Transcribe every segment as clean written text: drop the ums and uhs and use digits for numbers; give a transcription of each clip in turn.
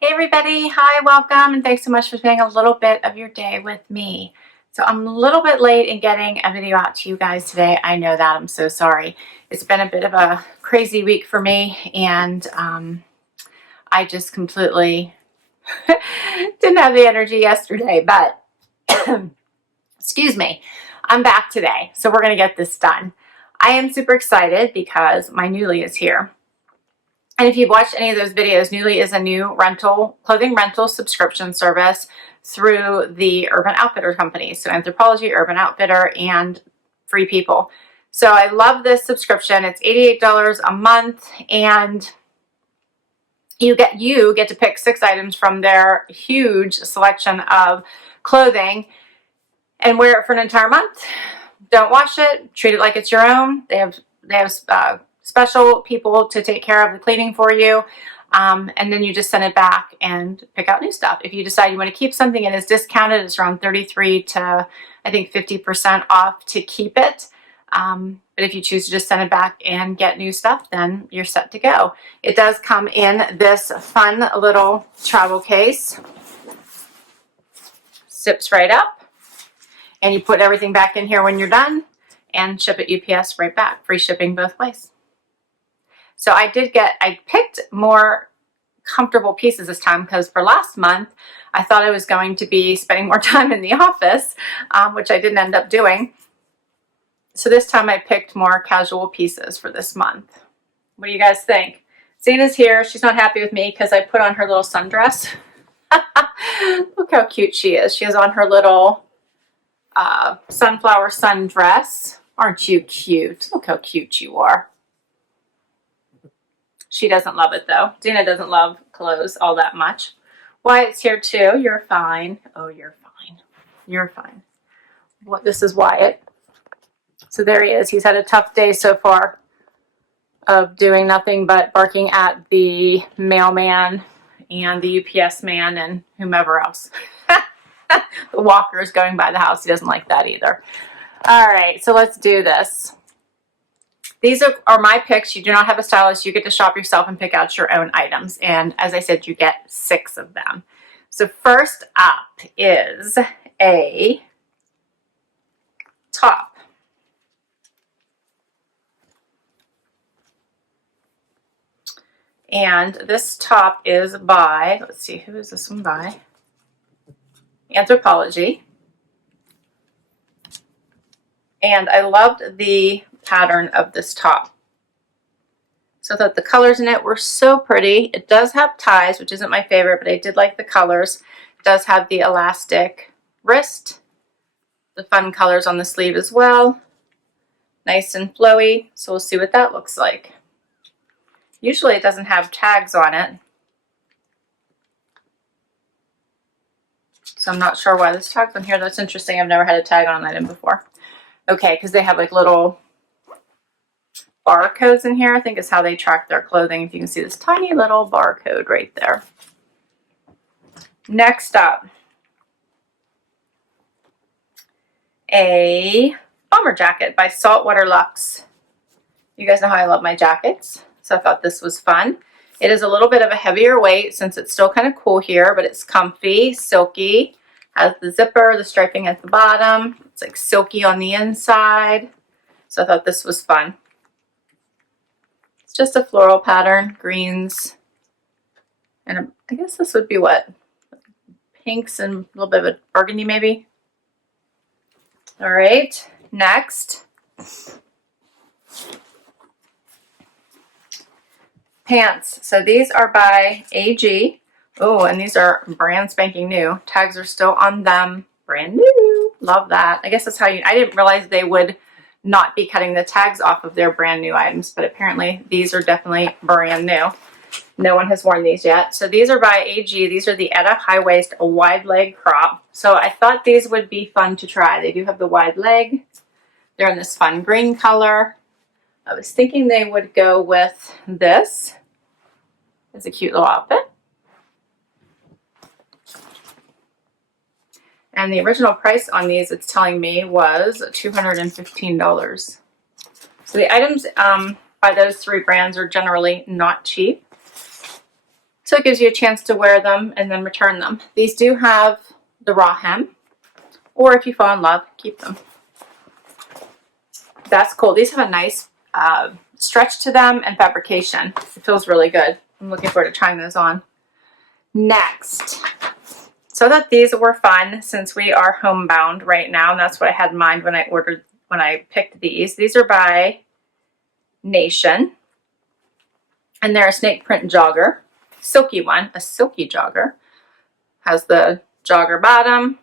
Hey everybody, hi, welcome, and thanks so much for spending a little bit of your day with me. So I'm a little bit late in getting a video out to you guys today. I know that, I'm so sorry. It's been a bit of a crazy week for me, and I just completely didn't have the energy yesterday, but excuse me, I'm back today, so we're gonna get this done. I am super excited because my Nuuly is here. And if you've watched any of those videos, Nuuly is a new clothing rental subscription service through the Urban Outfitter company. So Anthropologie, Urban Outfitter, and Free People. So I love this subscription. It's $88 a month, and you get to pick 6 items from their huge selection of clothing and wear it for an entire month. Don't wash it. Treat it like it's your own. They have special people to take care of the cleaning for you, and then you just send it back and pick out new stuff. If you decide you want to keep something and it's discounted, it's around 33 to I think 50% off to keep it. But if you choose to just send it back and get new stuff, then you're set to go. It does come in this fun little travel case. Zips right up, and you put everything back in here when you're done and ship it UPS right back. Free shipping both ways. So I picked more comfortable pieces this time because for last month, I thought I was going to be spending more time in the office, which I didn't end up doing. So this time I picked more casual pieces for this month. What do you guys think? Zena's here. She's not happy with me because I put on her little sundress. Look how cute she is. She has on her little sunflower sundress. Aren't you cute? Look how cute you are. She doesn't love it though. Zena doesn't love clothes all that much. Wyatt's here too. You're fine. Oh, you're fine. You're fine. What? This is Wyatt. So there he is. He's had a tough day so far of doing nothing but barking at the mailman and the UPS man and whomever else. The walker is going by the house. He doesn't like that either. All right, so let's do this. These are my picks. You do not have a stylist. You get to shop yourself and pick out your own items. And as I said, you get 6 of them. So first up is a top. And this top is by, let's see, who is this one by? Anthropologie. And I loved the pattern of this top. So I thought the colors in it were so pretty. It does have ties, which isn't my favorite, but I did like the colors. It does have the elastic wrist, the fun colors on the sleeve as well. Nice and flowy, so we'll see what that looks like. Usually it doesn't have tags on it, so I'm not sure why this tag's on here. That's interesting. I've never had a tag on an item before. Okay, because they have like little barcodes in here, I think is how they track their clothing. If you can see this tiny little barcode right there. Next up, a bomber jacket by Saltwater Luxe. You guys know how I love my jackets, so I thought this was fun. It is a little bit of a heavier weight since it's still kind of cool here, but it's comfy, silky, has the zipper, the striping at the bottom. It's like silky on the inside, so I thought this was fun. It's just a floral pattern, greens, and I guess this would be what? Pinks and a little bit of a burgundy maybe. All right, next. Pants. So these are by AG. Oh, and these are brand spanking new. Tags are still on them. Brand new. Love that. I guess that's how I didn't realize they would not be cutting the tags off of their brand new items, but apparently these are definitely brand new. No one has worn these yet. So these are by AG. These are the Etta high waist wide leg crop. So I thought these would be fun to try. They do have the wide leg. They're in this fun green color. I was thinking they would go with this. It's a cute little outfit. And the original price on these, it's telling me, was $215. So the items by those 3 brands are generally not cheap. So it gives you a chance to wear them and then return them. These do have the raw hem, or if you fall in love, keep them. That's cool. These have a nice stretch to them and fabrication. It feels really good. I'm looking forward to trying those on. Next, so that these were fun since we are homebound right now, and that's what I had in mind when I picked these. These are by Nation, and they're a snake print jogger, silky one, a silky jogger. Has the jogger bottom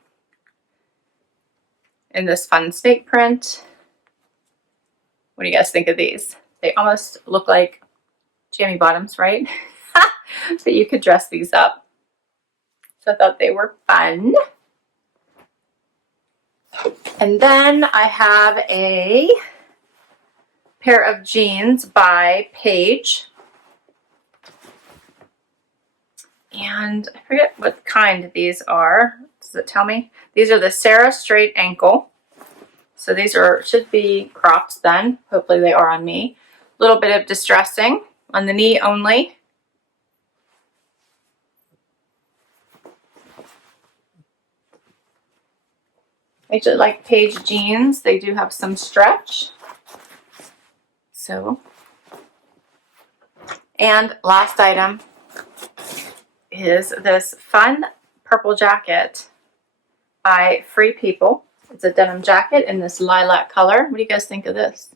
in this fun snake print. What do you guys think of these? They almost look like jammy bottoms, right? But you could dress these up. So I thought they were fun. And then I have a pair of jeans by Paige. And I forget what kind these are. Does it tell me? These are the Sarah straight ankle. So these should be cropped then. Hopefully they are on me. A little bit of distressing on the knee only. I actually like Paige jeans. They do have some stretch. So, and last item is this fun purple jacket by Free People. It's a denim jacket in this lilac color. What do you guys think of this?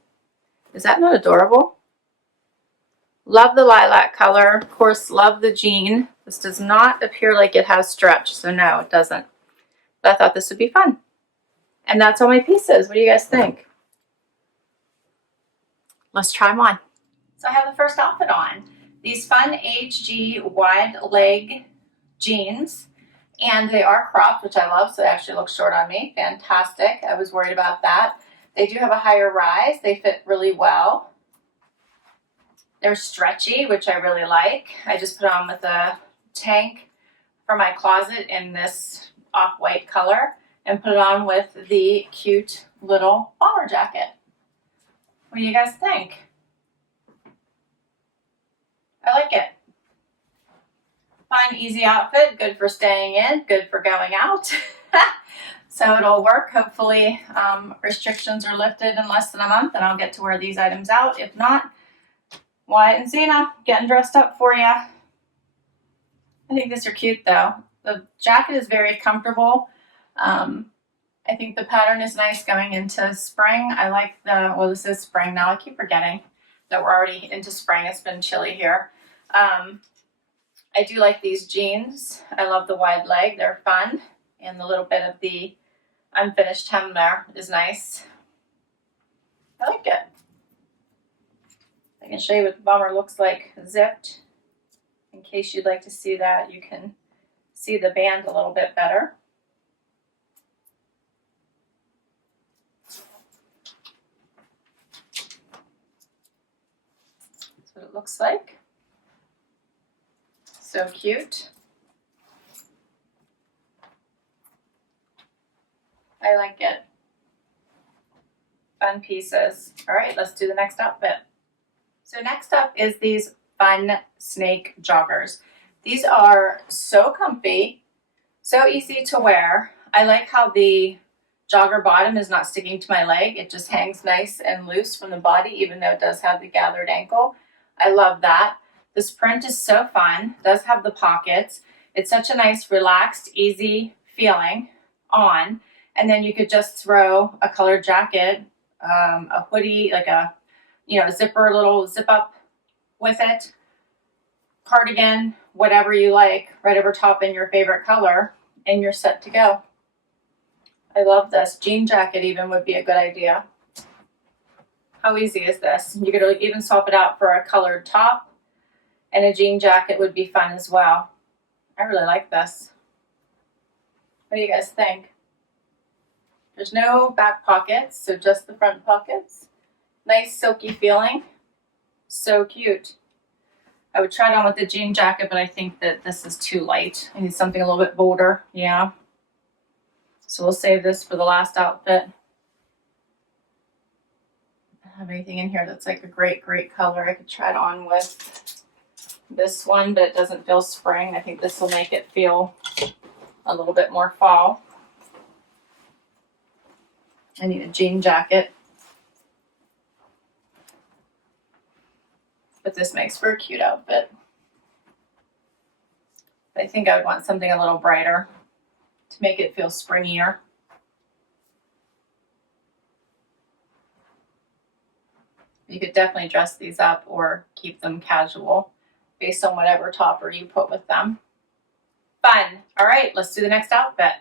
Is that not adorable? Love the lilac color. Of course, love the jean. This does not appear like it has stretch, so no, it doesn't. But I thought this would be fun. And that's all my pieces. What do you guys think? Let's try them on. So I have the first outfit on. These fun HG wide leg jeans. And they are cropped, which I love, so they actually look short on me. Fantastic. I was worried about that. They do have a higher rise. They fit really well. They're stretchy, which I really like. I just put on with a tank from my closet in this off-white color and put it on with the cute little bomber jacket. What do you guys think? I like it. Fun, easy outfit, good for staying in, good for going out. So it'll work. Hopefully restrictions are lifted in less than a month and I'll get to wear these items out. If not, Wyatt and Zena getting dressed up for you. I think these are cute though. The jacket is very comfortable. I think the pattern is nice going into spring. I like well, this is spring now. I keep forgetting that we're already into spring. It's been chilly here. I do like these jeans. I love the wide leg. They're fun. And the little bit of the unfinished hem there is nice. I like it. I can show you what the bomber looks like zipped. In case you'd like to see that, you can see the band a little bit better. That's what it looks like. So cute. I like it. Fun pieces. All right, let's do the next outfit. So next up is these fun snake joggers. These are so comfy, so easy to wear. I like how the jogger bottom is not sticking to my leg. It just hangs nice and loose from the body, even though it does have the gathered ankle. I love that. This print is so fun. It does have the pockets. It's such a nice, relaxed, easy feeling on. And then you could just throw a colored jacket, a hoodie, like a, zipper, little zip up with it, cardigan, whatever you like, right over top in your favorite color, and you're set to go. I love this. Jean jacket even would be a good idea. How easy is this? You could even swap it out for a colored top, and a jean jacket would be fun as well. I really like this. What do you guys think? There's no back pockets, so just the front pockets. Nice silky feeling. So cute. I would try it on with the jean jacket, but I think that this is too light. I need something a little bit bolder. Yeah. So we'll save this for the last outfit. I don't have anything in here that's like a great color. I could try it on with this one, but it doesn't feel spring. I think this will make it feel a little bit more fall. I need a jean jacket. But this makes for a cute outfit. I think I would want something a little brighter to make it feel springier. You could definitely dress these up or keep them casual based on whatever topper you put with them. Fun. All right, let's do the next outfit.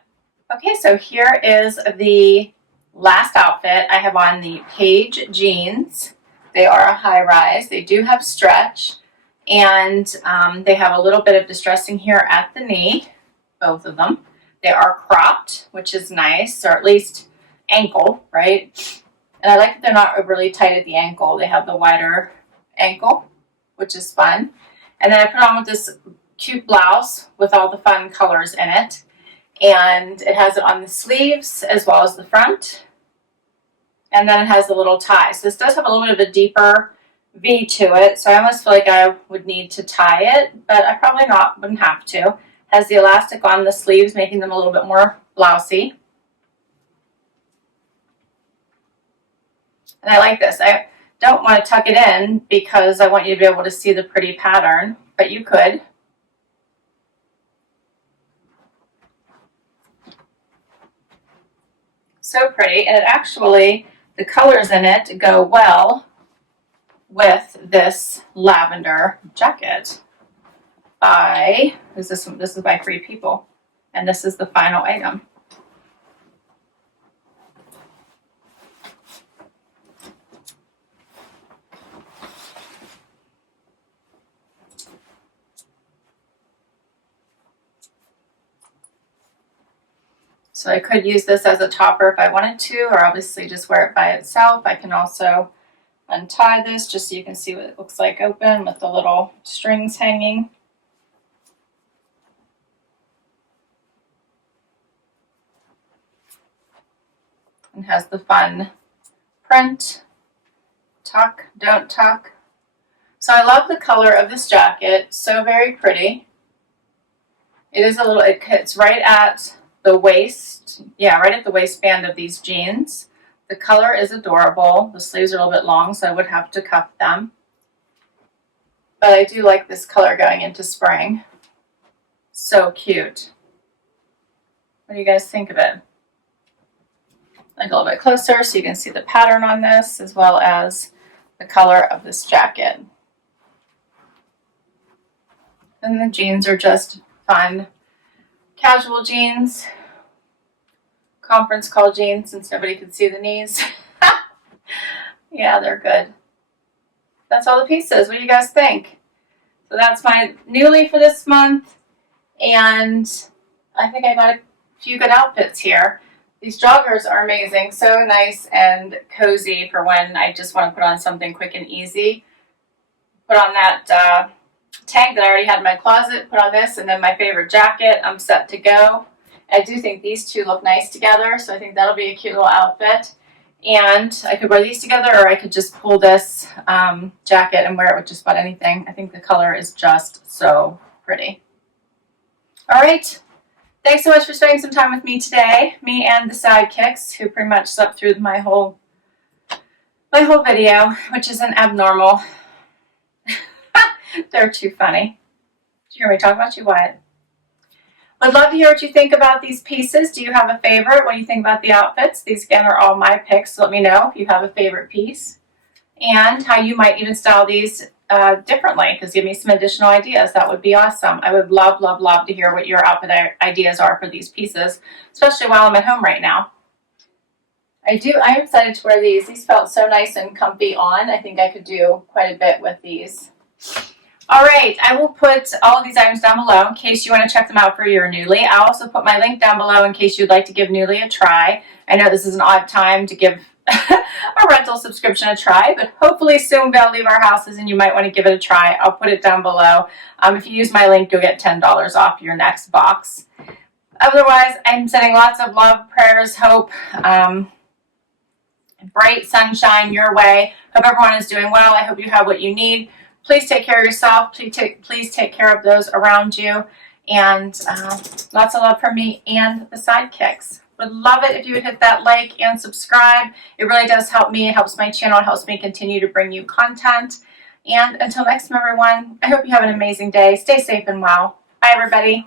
Okay, so here is the last outfit. I have on the Paige jeans. They are a high rise. They do have stretch, and they have a little bit of distressing here at the knee, both of them. They are cropped, which is nice, or at least ankle, right? And I like that they're not overly tight at the ankle. They have the wider ankle, which is fun. And then I put on with this cute blouse with all the fun colors in it. And it has it on the sleeves as well as the front. And then it has the little tie. So this does have a little bit of a deeper V to it. So I almost feel like I would need to tie it, but I probably wouldn't have to. It has the elastic on the sleeves, making them a little bit more blousey. And I like this. I don't want to tuck it in because I want you to be able to see the pretty pattern, but you could. So pretty, and it actually, the colors in it go well with this lavender jacket by, who's this one? This is by Free People, and this is the final item. So I could use this as a topper if I wanted to, or obviously just wear it by itself. I can also untie this just so you can see what it looks like open with the little strings hanging. And has the fun print, tuck, don't tuck. So I love the color of this jacket, so very pretty. It is a little, it's right at the waist, yeah, right at the waistband of these jeans. The color is adorable. The sleeves are a little bit long, so I would have to cuff them. But I do like this color going into spring. So cute. What do you guys think of it? Like a little bit closer so you can see the pattern on this as well as the color of this jacket. And the jeans are just fun. Casual jeans. Conference call jeans since nobody could see the knees. Yeah, they're good. That's all the pieces. What do you guys think? So that's my Nuuly for this month. And I think I got a few good outfits here. These joggers are amazing. So nice and cozy for when I just want to put on something quick and easy. Put on that tank that I already had in my closet. Put on this and then my favorite jacket. I'm set to go. I do think these two look nice together, so I think that'll be a cute little outfit. And I could wear these together, or I could just pull this jacket and wear it with just about anything. I think the color is just so pretty. All right. Thanks so much for spending some time with me today. Me and the sidekicks, who pretty much slept through my whole video, which isn't abnormal. They're too funny. Did you hear me talk about you, Wyatt? I'd love to hear what you think about these pieces. Do you have a favorite? What do you think about the outfits? These, again, are all my picks. So let me know if you have a favorite piece and how you might even style these differently, because give me some additional ideas. That would be awesome. I would love, love, love to hear what your outfit ideas are for these pieces, especially while I'm at home right now. I am excited to wear these. These felt so nice and comfy on. I think I could do quite a bit with these. All right, I will put all of these items down below in case you want to check them out for your Nuuly. I'll also put my link down below in case you'd like to give Nuuly a try. I know this is an odd time to give a rental subscription a try, but hopefully soon we'll be able to leave our houses and you might want to give it a try. I'll put it down below. If you use my link, you'll get $10 off your next box. Otherwise, I'm sending lots of love, prayers, hope, bright sunshine your way. Hope everyone is doing well. I hope you have what you need. please take care of yourself. Please take care of those around you. And lots of love from me and the sidekicks. Would love it if you would hit that like and subscribe. It really does help me. It helps my channel. It helps me continue to bring you content. And until next time, everyone, I hope you have an amazing day. Stay safe and well. Bye, everybody.